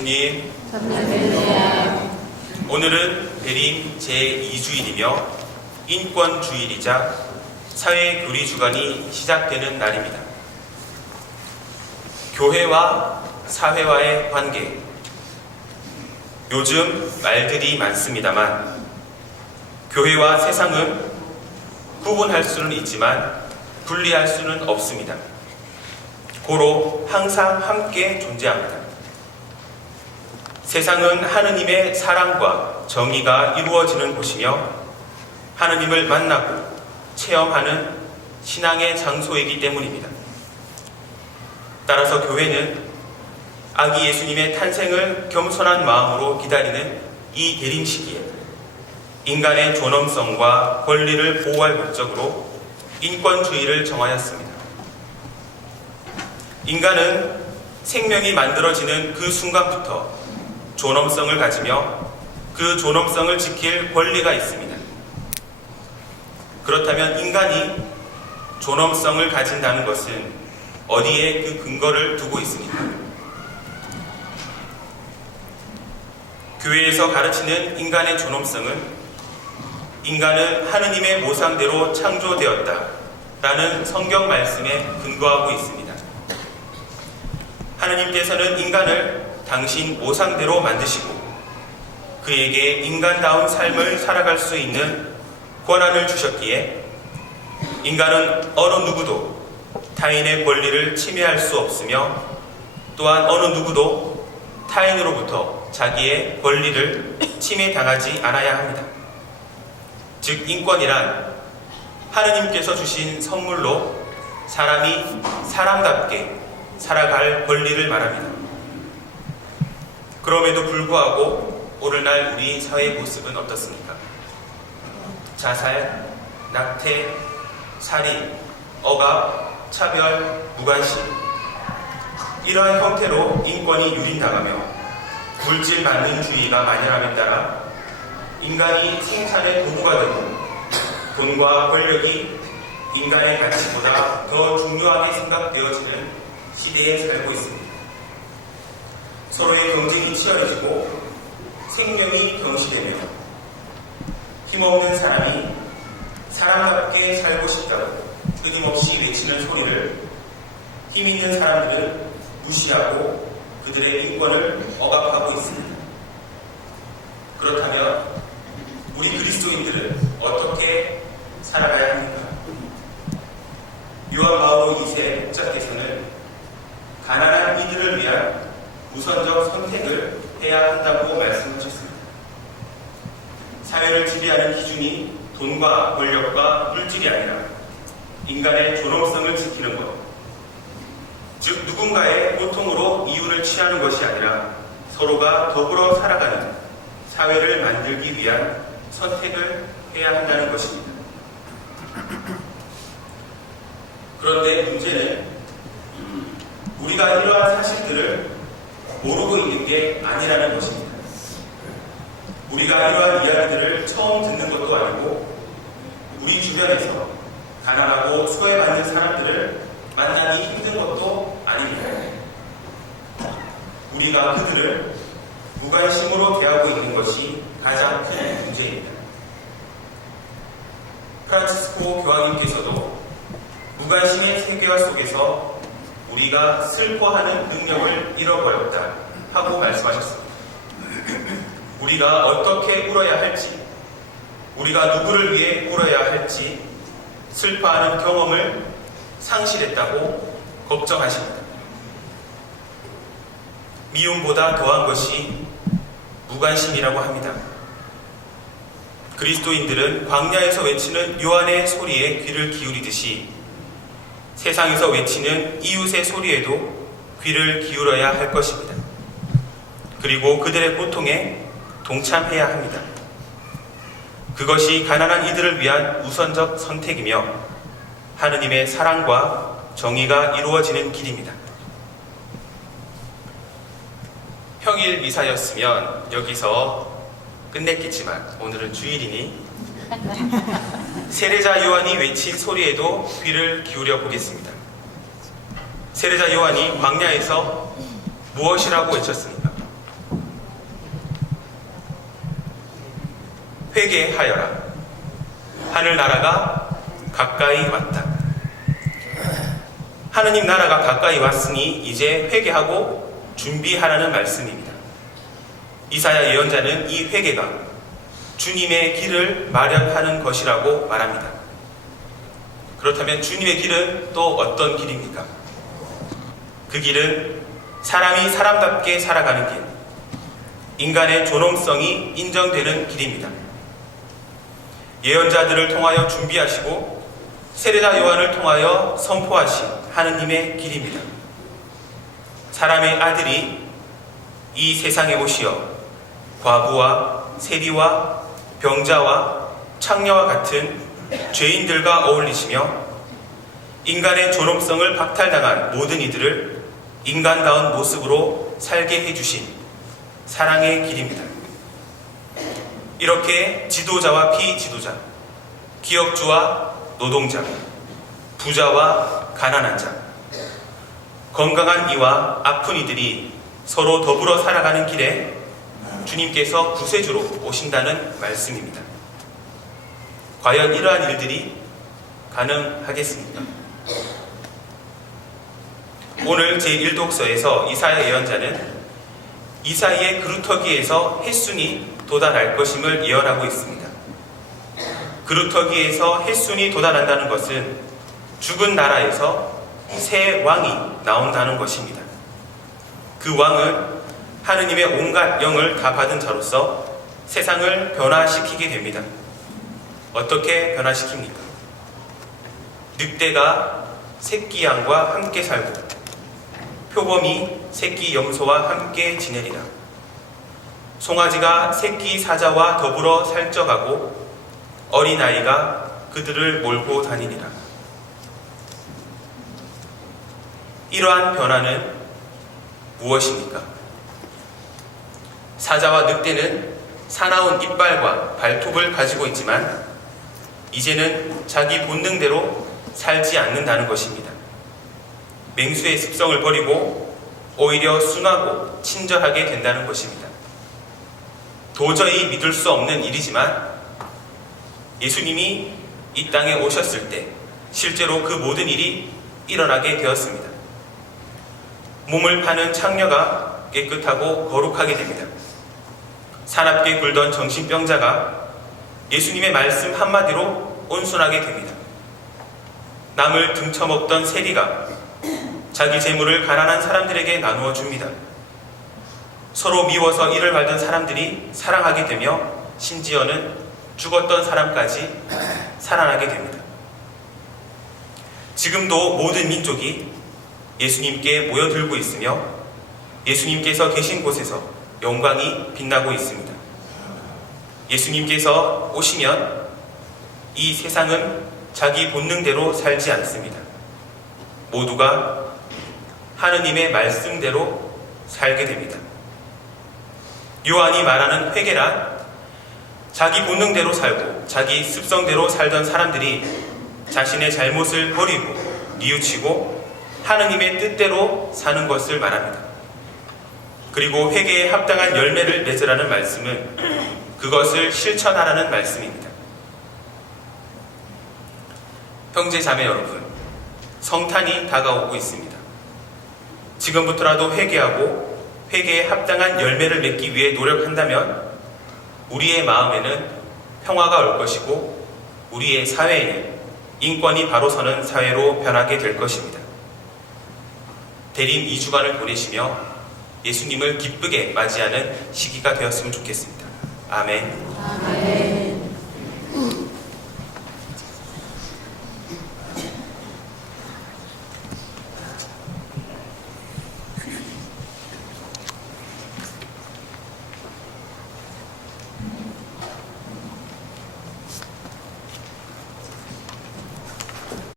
예수님. 오늘은 대림 제2주일이며 인권주일이자 사회교리 주간이 시작되는 날입니다. 교회와 사회와의 관계. 요즘 말들이 많습니다만 교회와 세상은 구분할 수는 있지만 분리할 수는 없습니다. 고로 항상 함께 존재합니다. 세상은 하느님의 사랑과 정의가 이루어지는 곳이며 하느님을 만나고 체험하는 신앙의 장소이기 때문입니다. 따라서 교회는 아기 예수님의 탄생을 겸손한 마음으로 기다리는 이 대림 시기에 인간의 존엄성과 권리를 보호할 목적으로 인권주의를 정하였습니다. 인간은 생명이 만들어지는 그 순간부터 존엄성을 가지며 그 존엄성을 지킬 권리가 있습니다. 그렇다면 인간이 존엄성을 가진다는 것은 어디에 그 근거를 두고 있습니까? 교회에서 가르치는 인간의 존엄성은 인간은 하느님의 모상대로 창조되었다라는 성경 말씀에 근거하고 있습니다. 하느님께서는 인간을 당신 모상대로 만드시고 그에게 인간다운 삶을 살아갈 수 있는 권한을 주셨기에 인간은 어느 누구도 타인의 권리를 침해할 수 없으며 또한 어느 누구도 타인으로부터 자기의 권리를 침해당하지 않아야 합니다. 즉 인권이란 하느님께서 주신 선물로 사람이 사람답게 살아갈 권리를 말합니다. 그럼에도 불구하고 오늘날 우리 사회의 모습은 어떻습니까? 자살, 낙태, 살인, 억압, 차별, 무관심 이러한 형태로 인권이 유린당하며 물질만능주의가 만연함에 따라 인간이 생산의 도구가 되고 돈과 권력이 인간의 가치보다 더 중요하게 생각되어지는 시대에 살고 있습니다. 서로의 경쟁이 치열해지고 생명이 경시되며 힘없는 사람이 사람답게 살고 싶다고 끊임없이 외치는 소리를 힘있는 사람들은 무시하고 그들의 인권을 억압하고 있습니다. 그렇다면 우리 그리스도인들은 어떻게 살아가야 합니까? 요한 바오로 2세 목자께서는 가난한 이들을 위한 우선적 선택을 해야 한다고 말씀하셨습니다. 사회를 지배하는 기준이 돈과 권력과 물질이 아니라 인간의 존엄성을 지키는 것, 즉 누군가의 고통으로 이윤을 취하는 것이 아니라 서로가 더불어 살아가는 사회를 만들기 위한 선택을 해야 한다는 것입니다. 그런데 문제는 우리가 이러한 사실들을 모르고 있는 게 아니라는 것입니다. 우리가 이러한 이야기들을 처음 듣는 것도 아니고 우리 주변에서 가난하고 소외받는 사람들을 만나기 힘든 것도 아닙니다. 우리가 그들을 무관심으로 대하고 있는 것이 가장 큰 문제입니다. 프란치스코 교황님께서도 무관심의 세계화 속에서 우리가 슬퍼하는 능력을 잃어버렸다 하고 말씀하셨습니다. 우리가 어떻게 울어야 할지, 우리가 누구를 위해 울어야 할지 슬퍼하는 경험을 상실했다고 걱정하십니다. 미움보다 더한 것이 무관심이라고 합니다. 그리스도인들은 광야에서 외치는 요한의 소리에 귀를 기울이듯이 세상에서 외치는 이웃의 소리에도 귀를 기울여야 할 것입니다. 그리고 그들의 고통에 동참해야 합니다. 그것이 가난한 이들을 위한 우선적 선택이며 하느님의 사랑과 정의가 이루어지는 길입니다. 평일 미사였으면 여기서 끝냈겠지만 오늘은 주일이니 세례자 요한이 외친 소리에도 귀를 기울여 보겠습니다. 세례자 요한이 광야에서 무엇이라고 외쳤습니까? 회개하여라. 하늘나라가 가까이 왔다. 하느님 나라가 가까이 왔으니 이제 회개하고 준비하라는 말씀입니다. 이사야 예언자는 이 회개가 주님의 길을 마련하는 것이라고 말합니다. 그렇다면 주님의 길은 또 어떤 길입니까? 그 길은 사람이 사람답게 살아가는 길, 인간의 존엄성이 인정되는 길입니다. 예언자들을 통하여 준비하시고 세례자 요한을 통하여 선포하신 하느님의 길입니다. 사람의 아들이 이 세상에 오시어 과부와 세리와 병자와 창녀와 같은 죄인들과 어울리시며 인간의 존엄성을 박탈당한 모든 이들을 인간다운 모습으로 살게 해주신 사랑의 길입니다. 이렇게 지도자와 피지도자, 기업주와 노동자, 부자와 가난한 자, 건강한 이와 아픈 이들이 서로 더불어 살아가는 길에 주님께서 구세주로 오신다는 말씀입니다. 과연 이러한 일들이 가능하겠습니까? 오늘 제1독서에서 이사야 예언자는 이사야의 그루터기에서 햇순이 도달할 것임을 예언하고 있습니다. 그루터기에서 햇순이 도달한다는 것은 죽은 나라에서 새 왕이 나온다는 것입니다. 그 왕은 하느님의 온갖 영을 다 받은 자로서 세상을 변화시키게 됩니다. 어떻게 변화시킵니까? 늑대가 새끼 양과 함께 살고 표범이 새끼 염소와 함께 지내리라. 송아지가 새끼 사자와 더불어 살쪄가고 어린아이가 그들을 몰고 다니리라. 이러한 변화는 무엇입니까? 사자와 늑대는 사나운 이빨과 발톱을 가지고 있지만 이제는 자기 본능대로 살지 않는다는 것입니다. 맹수의 습성을 버리고 오히려 순하고 친절하게 된다는 것입니다. 도저히 믿을 수 없는 일이지만 예수님이 이 땅에 오셨을 때 실제로 그 모든 일이 일어나게 되었습니다. 몸을 파는 창녀가 깨끗하고 거룩하게 됩니다. 사납게 굴던 정신병자가 예수님의 말씀 한마디로 온순하게 됩니다. 남을 등쳐먹던 세리가 자기 재물을 가난한 사람들에게 나누어 줍니다. 서로 미워서 이를 말던 사람들이 사랑하게 되며 심지어는 죽었던 사람까지 살아나게 됩니다. 지금도 모든 민족이 예수님께 모여들고 있으며 예수님께서 계신 곳에서 영광이 빛나고 있습니다. 예수님께서 오시면 이 세상은 자기 본능대로 살지 않습니다. 모두가 하느님의 말씀대로 살게 됩니다. 요한이 말하는 회개란 자기 본능대로 살고 자기 습성대로 살던 사람들이 자신의 잘못을 버리고 뉘우치고 하느님의 뜻대로 사는 것을 말합니다. 그리고 회개에 합당한 열매를 맺으라는 말씀은 그것을 실천하라는 말씀입니다. 형제 자매 여러분, 성탄이 다가오고 있습니다. 지금부터라도 회개하고 회개에 합당한 열매를 맺기 위해 노력한다면 우리의 마음에는 평화가 올 것이고 우리의 사회에는 인권이 바로 서는 사회로 변하게 될 것입니다. 대림 2주간을 보내시며 예수님을 기쁘게 맞이하는 시기가 되었으면 좋겠습니다. 아멘.